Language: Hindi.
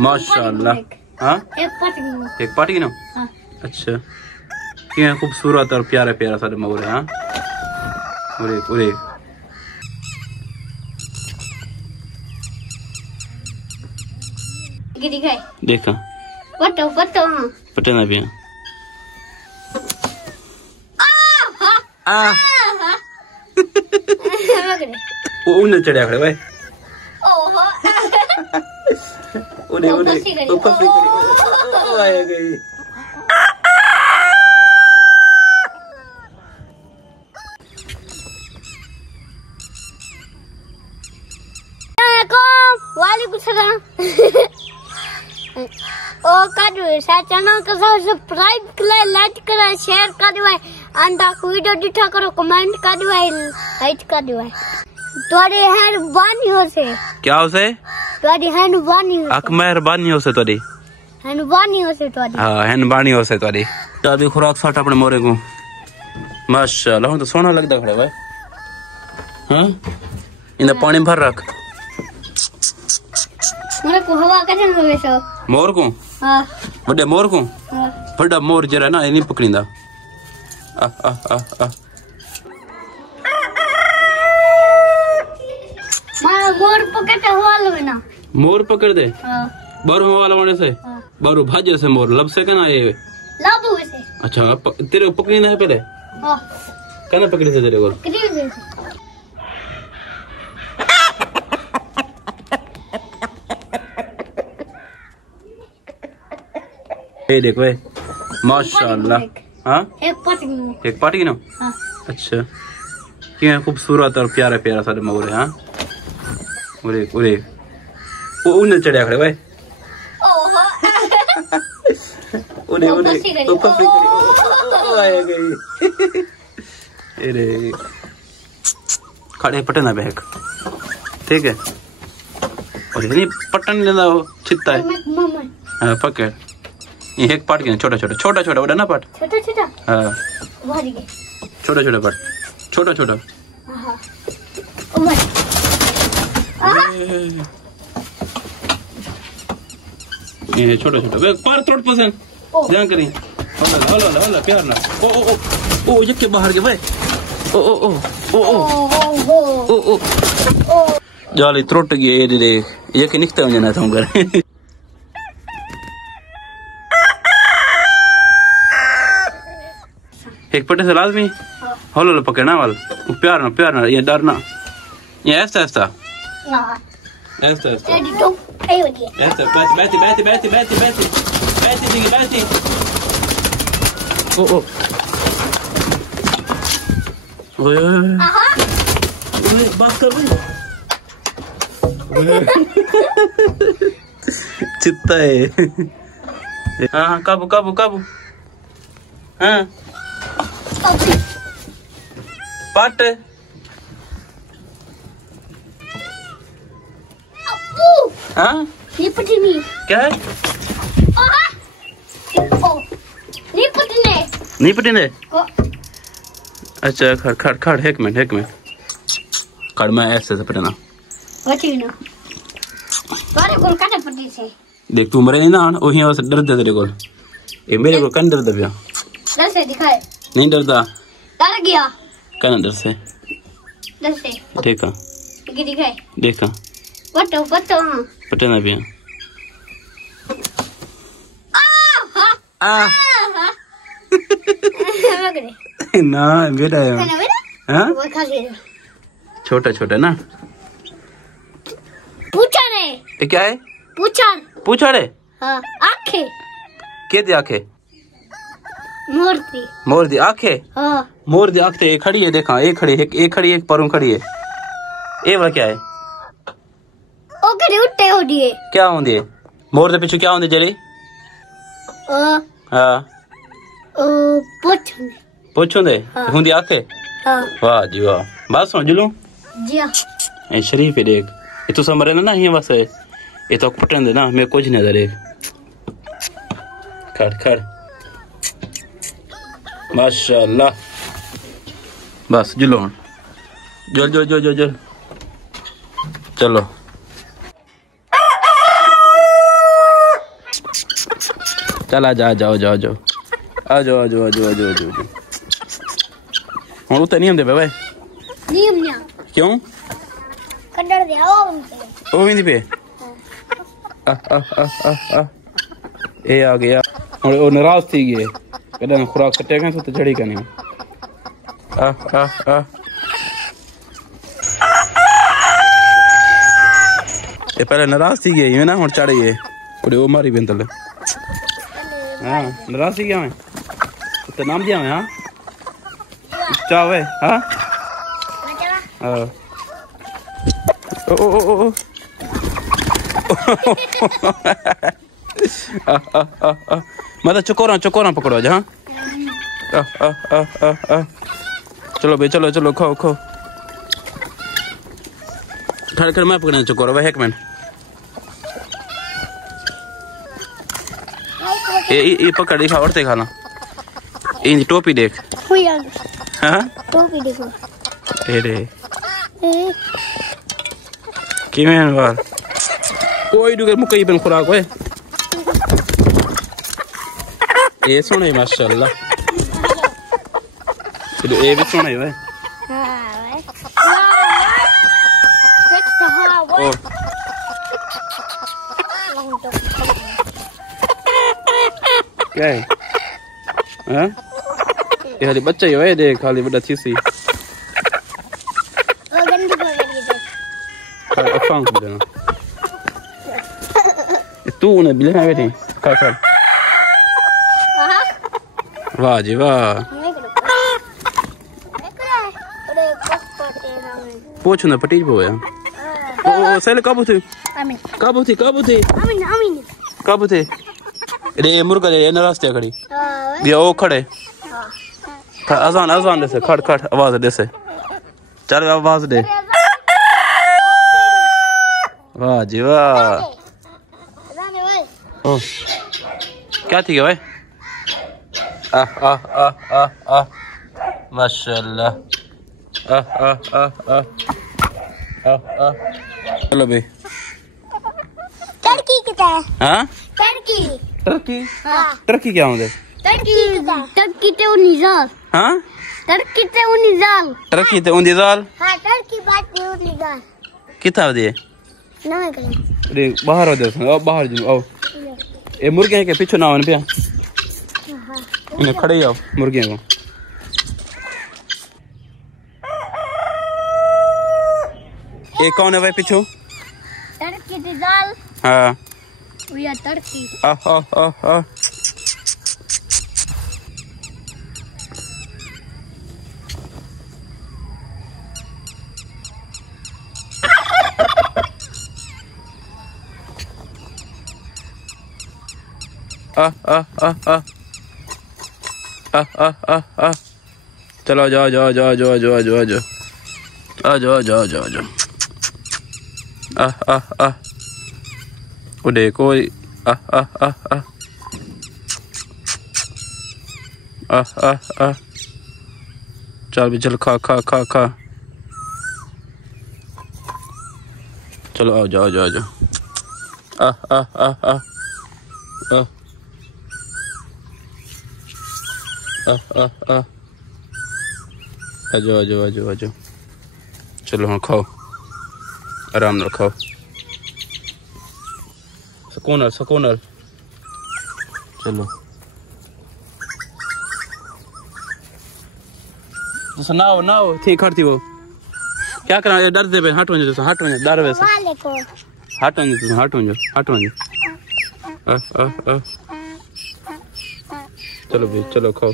माशाल्लाह। हाँ एक पार्टी ना। अच्छा क्या खूबसूरत और प्यारा प्यारा सा मोर है। हाँ उरे उरे देखा पटे ना भी वो उन्हें चढ़ा खड़े भाई उन्हें उन्हें तो फंसी करी आया गई। वालेकुम सलाम। ओ कादू चैनल को सब्सक्राइब करें, लाइक करें, शेयर करें, अंडा को वीडियो दिखा करो, कमेंट करें, लाइक करें। तुम्हारी मेहरबानी हो से क्या हो से तुम्हारी मेहरबानी हो अक मेहरबानी हो से तुम्हारी मेहरबानी हो से तुम्हारी हां मेहरबानी हो से तुम्हारी। दादी खुराक साट अपने मोरे को माशाल्लाह तो सोना लगदा खड़े भाई। हां इंदा पानी भर रख मोरे को हवा कजन होवे सो मोर को। हां बड़े मोर को। हां बड़ा मोर जरा ना नहीं पकड़ींदा। आ आ आ आ मारा मोर पकड़ते हवा लवे ना मोर पकड़ दे। हां बारू हवा लवने से बारू भाजे से मोर लब से ना ये लाबू से। अच्छा तेरे को पकड़ीना है पहले। हां कहना पकड़ी से तेरे को करी दे। ये देख भाई माशाल्लाह। हाँ एक पार्टी ना। हाँ अच्छा क्या खूबसूरत और प्यारा प्यारा सा मोर है। हाँ उरे उरे वो उन्हें चढ़ा खड़े भाई उन्हें उन्हें तो फंसी करी आया गई। अरे खड़े पटे ना बैग ठीक है और नहीं पटन लेना छित्ता है। हाँ पकड़ ये एक पार्ट के छोटा छोटा छोटा छोटा बड़ा ना पार्ट छोटा छोटा। हाँ छोटा छोटा पार्ट छोटा छोटा ये छोटा छोटा वे पर तोड़ पसंद ध्यान करी हल्ला हल्ला हल्ला प्यार ना। ओ ओ ओ ओ ये के बाहर के भाई ओ ओ ओ ओ ओ ओ जाली त्रोट गई ये दे ये के निकता हूं जना था घर। एक पटे से लाजमी हल्ला पकड़ना वाल प्यार ना ये डरना ये ऐसा ऐसा ऐसा ऐसा ऐसा बैठी ओ ओ ओए बात कर चित्ता है। हाँ काबू काबू काबू। हाँ पाट हाँ क्या है नहीं पटने। अच्छा खड़ खड़ खड़ एक मिनट खड़ मैं ऐसे से पटना देख तू मरे नहीं ना वही डर दे तेरे को ये मेरे को कन डर दे डर से दिखाए नहीं डरता डर गया कन डर से देखा दिखाए देखा पटो पटना भी ना बेटा है छोटा छोटा ना पूछा रे ये क्या है पूछा रे। हाँ आँखें के दी आंखें मोर दी आंखें। हाँ मोर दी आंखें खड़ी है देखा एक खड़ी एक परों खड़ी है ये वाला क्या है ओ करे उठे हो दिए क्या होंगे मोर दे पीछे क्या होंगे जरी हाँ पूछो दे होंगी आंखें। हाँ वाह जी वाह बात सुन जुलू जी हाँ ए शरीफ है देख ये तो समरे ना ये बस है ये तो पटन दे ना मैं कुछ नहीं दे देख खड़ खड़ माशाल्लाह बस जुलो जल जल जल जल जल चलो चल आ जाओ जाओ जाओ जाओ आ जाओ आ जाओ आ जाओ आ जाओ आ जाओ हूँ उत्ते नहीं आंदे पे भाई क्यों कड्डर दे आओ ओ भी नहीं पे ए आ गया और वो नाराज थी गए कदम खुराक कटेगा तो झड़ी का नहीं ये पहले नाराज थी गई है ना और चढ़ गए और वो मारी बिन तले हाँ नाराज थी गया मैं तो नाम दिया मैं हाँ चावे हाँ ओ ओ ओ ओ मतलब चकोरा पकड़ो जा चलो भाई चलो चलो खाओ खाओ खड़े खड़े मैं पकड़ना चकोरा भाई एक मिनट ये पकड़ दिखा और से खाना इन टोपी देख हाँ टोपी देखो अरे किमें बार कोई डुगर मुकई बन खुराक होए ये सोने माशाल्लाह ये भी सोने भाई ओ क्या है हाँ ये खाली बच्चा ही है देख खाली बड़ा चीज़ अफांग कर देना तू उन्हें बिले ना बैठे खा वाह जी वाह पूछ ना पटीज पे होया ओ सेल काबू थे काबू थे रे मुर्गा रे न रास्ते खड़ी ये ओ खड़े अजान दे से खड़ आवाज दे से चल आवाज दे वाह जी वाह ओ क्या थी भाई माशाल्लाह चलो भाई टर्की कितना है हाँ टर्की टर्की क्या होंगे टर्की ते उनिजाल हाँ टर्की ते उनिजाल हाँ टर्की बात नहीं उनिजाल कितना दिए ना करें अरे बाहर हो जाओ बाहर जाओ आओ ये मुर्गे के पीछे ना आने पे इन्हें खड़े ही आओ मुर्गे को ये कौन है भाई पीछे टर्की दिजाल हाँ या टर्की चलो जाओ वो देखो चल भी चल खा चलो आओ जाओ आजो चलो हाँ खाओ आराम से खाओ सुकून चलो तो नाओ थी खड़ती वो क्या करा डर दे पे हट वञो डर वैसे हट वञो चलो भाई चलो खाओ